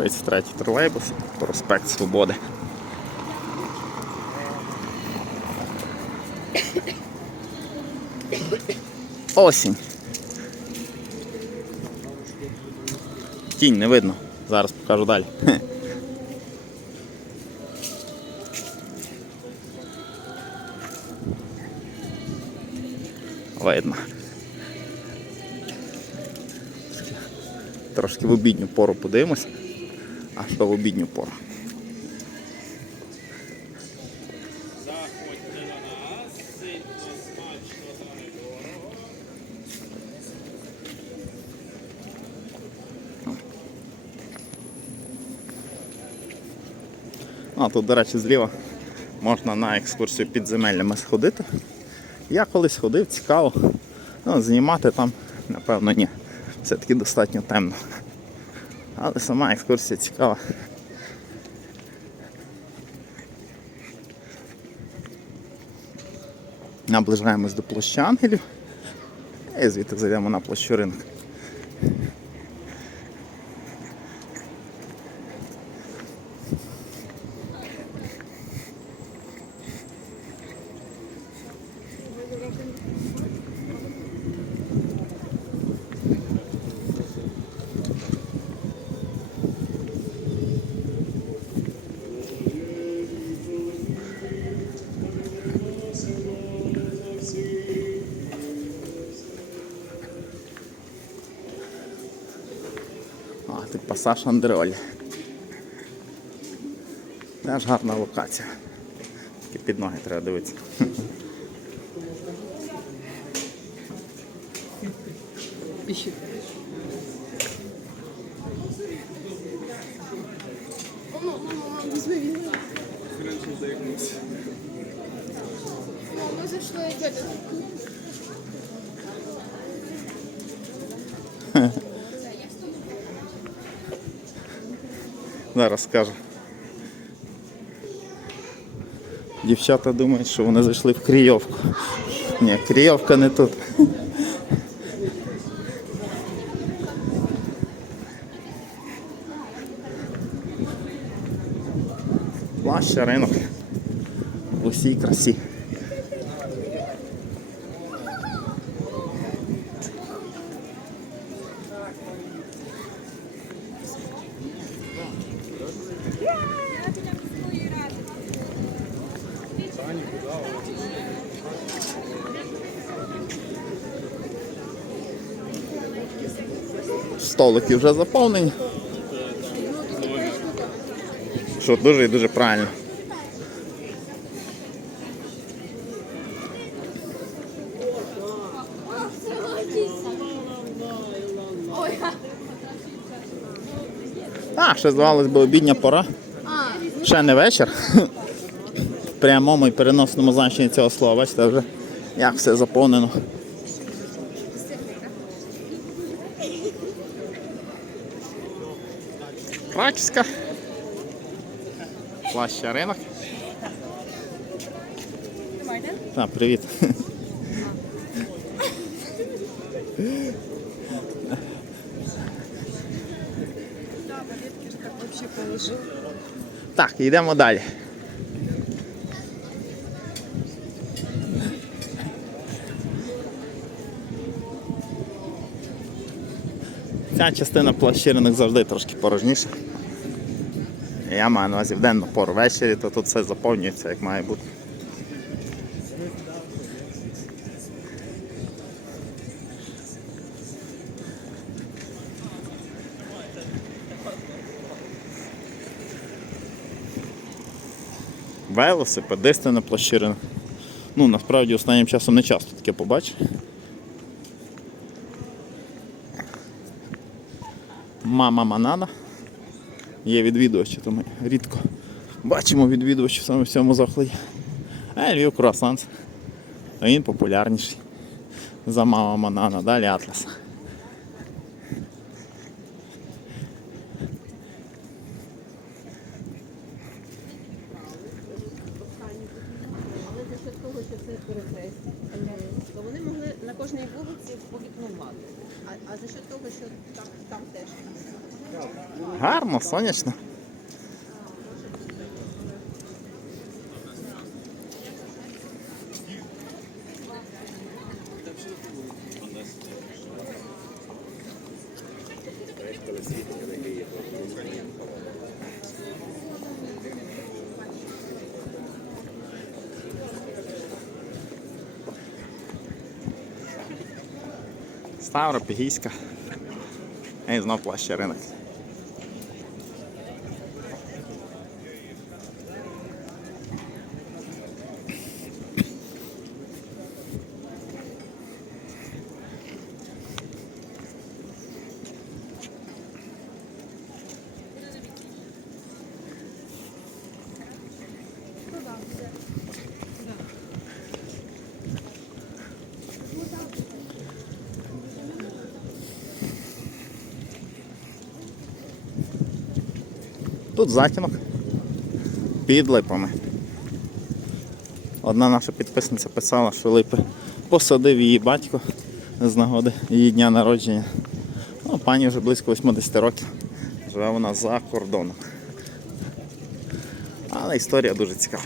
33 тролейбус, проспект Свободи. Осінь. Тінь не видно. Зараз покажу далі. Видно. Трошки в обідню пору подивимось. А що в обідню пору? Недорого. А тут, до речі, зліва можна на екскурсію підземеллями сходити. Я колись ходив, цікаво. Ну, знімати там, напевно, ні. Все-таки достатньо темно. Але сама екскурсія цікава. Наближаємось до площі ангелів. І звідти зайдемо на площу ринок. А, тут пасаж Андреолі. Теж гарна локація. Тільки під ноги треба дивитися. Пищу. Мама, за что я дядя? Зараз скаже. Дівчата думають, що вони зайшли в Крійовку. Ні, Крійовка не тут. Плаща ринок. В усій красі. Столики вже заповнені. Що дуже і дуже правильно. А, ще здавалось би обідня пора. Ще не вечір. В прямому і переносному значенні цього слова. Бачите, вже як все заповнено. Краківська. Плаща ринок. Так, привіт. Так, йдемо далі. Ця частина площі ринок завжди трошки порожніша. Я маю на увазі в денну пору ввечері, то тут все заповнюється як має бути. Велосипедисти на площі ринок. Ну, насправді останнім часом не часто таке побачиш. Мама Манана. Є відвідувачі, то ми рідко бачимо відвідувачів саме в цьому закладі. А Львів Круасанс. Він популярніший. За мама Манана, далі Атлас. Що це перехрест, то вони могли на кожній вулиці по вікну мати. А, а за що того, що там, там теж Гарно, сонячно. Ставра, Пігійська. І знов плаща Тут затінок під липами. Одна наша підписниця писала, що липи посадив її батько з нагоди її дня народження. Ну, пані вже близько 80 років. Живе вона за кордоном. Але історія дуже цікава.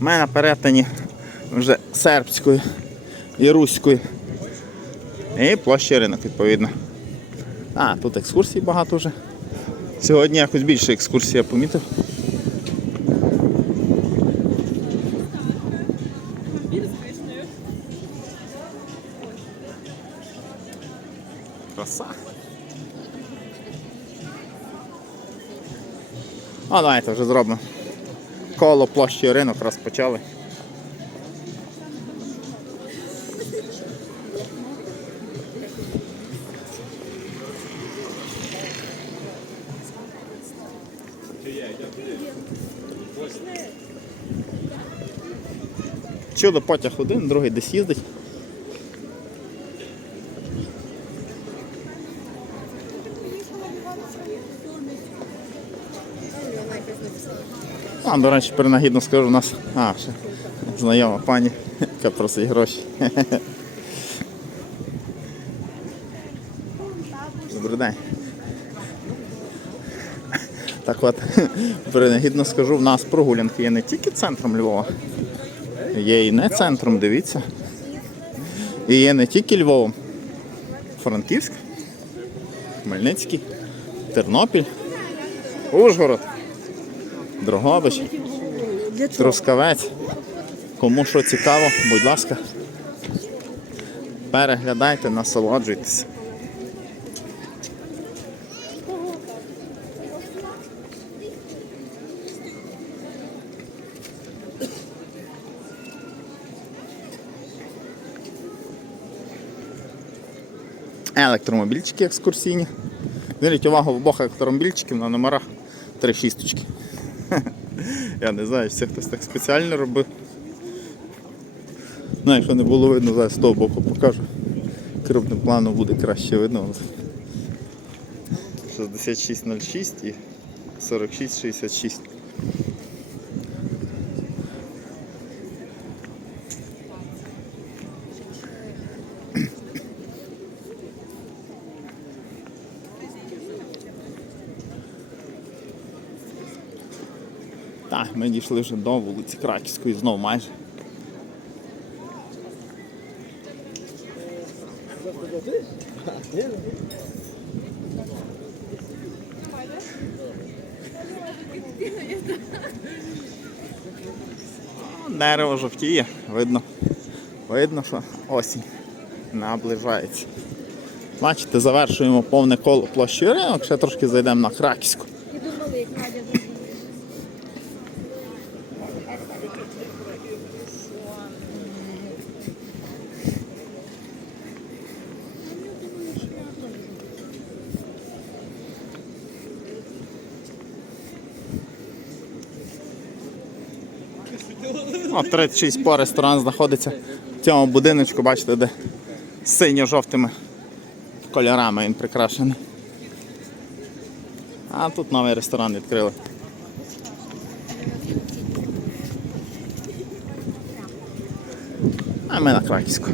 Ми на перетині вже сербської і руської. І площі ринок, відповідно. А, тут екскурсій багато вже. Сьогодні якось більше екскурсій я помітив. Краса. А давайте вже зробимо. Коло площі ринок розпочали. Чудо потяг один, другий десь їздить. А, до речі, перенагідно скажу, у нас а, ще знайома пані, яка просить гроші. Добрий день. Так от, перенагідно скажу, в нас прогулянки є не тільки центром Львова, є і не центром, дивіться. І є не тільки Львовом. Франківськ, Хмельницький, Тернопіль, Ужгород. Дрогобич, Трускавець. Кому що цікаво, будь ласка, переглядайте, насолоджуйтесь. Електромобільчики екскурсійні. Зверніть увагу в обох електромобільчиків на номерах три шісточки. Я не знаю, чи це хтось так спеціально робив. Ну, якщо не було видно, зараз з того боку покажу. Крупним планом буде краще видно. 6606 і 4666. Ми дійшли вже до вулиці Краківської знову майже. Дерево жовтіє, видно. Видно, що осінь наближається. Бачите, завершуємо повне коло площі ринок, ще трошки зайдемо на Краківську. Ну, 36 пар ресторан знаходиться в цьому будиночку, бачите, де синьо-жовтими кольорами він прикрашений. А тут новий ресторан відкрили. А ми на Краківську.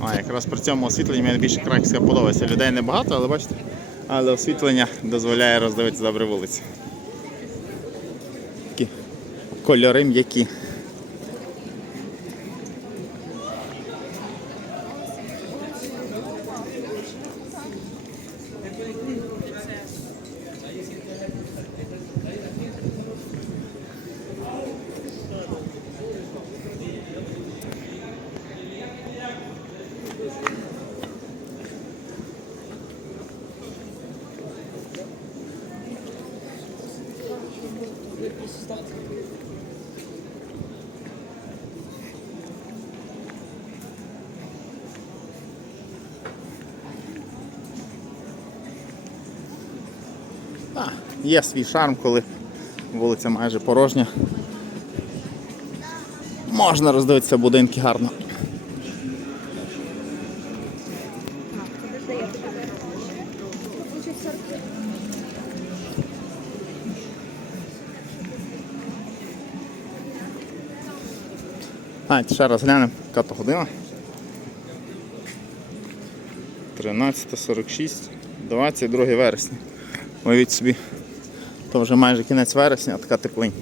А, якраз при цьому освітленні мені більше Краківська подобається. Людей небагато, але бачите, але освітлення дозволяє роздивитися добре вулиці. Такі кольори м'які. Є свій шарм, коли вулиця майже порожня. Можна роздивитися будинки гарно. А, ще раз глянемо, яка то година. 13.46, 22 вересня. Уявіть собі, то вже майже кінець вересня, така теплинь.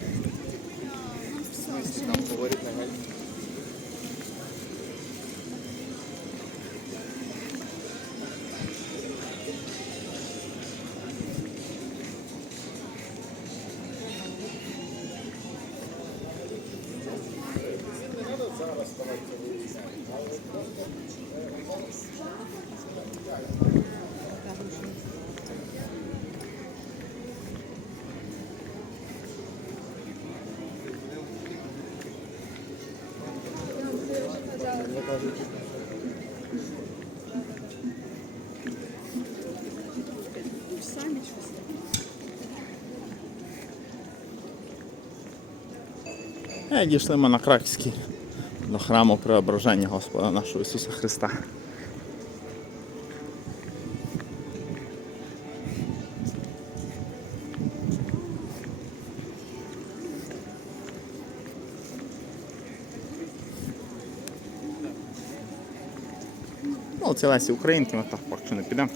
І дійшли ми на Краківський до храму Преображення Господа нашого Ісуса Христа. Це Лесі Українки, ми так не підемо.